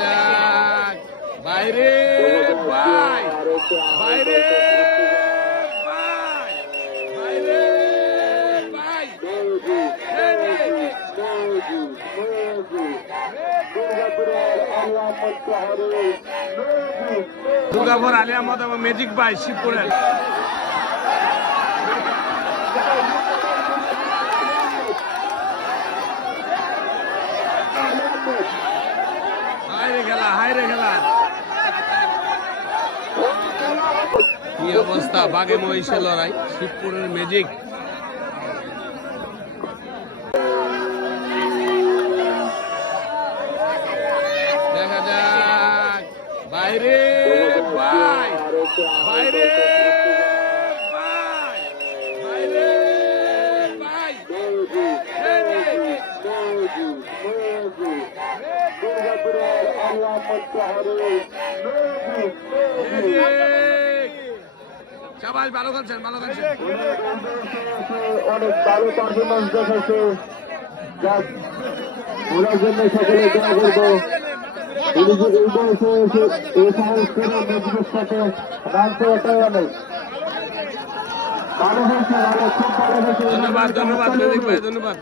যাক বাইরে ভাই বাইরে ভাই বাইরে ভাই দুর্গাপুর আলিয়া মত এবং ম্যাজিক ভাই শিবপুরের হায়রে খেলা কি অবস্থা বাঘে মহিষের লড়াই শিবপুরের ম্যাজিক দেখা যাক বাইরে ভাই বাইরে ভাই বাইরে ভাই সবাই ভালো খেলছেন অনেক ভালো পারফরমেন্স দেখাচ্ছে ওনার জন্য সকলে দোয়া করবো উনি যে এই বয়সে এসে এই সমস্ত মেজমের সাথে রান করাটাই অনেক ভালো হয়েছে খুব ভালো হয়েছে ধন্যবাদ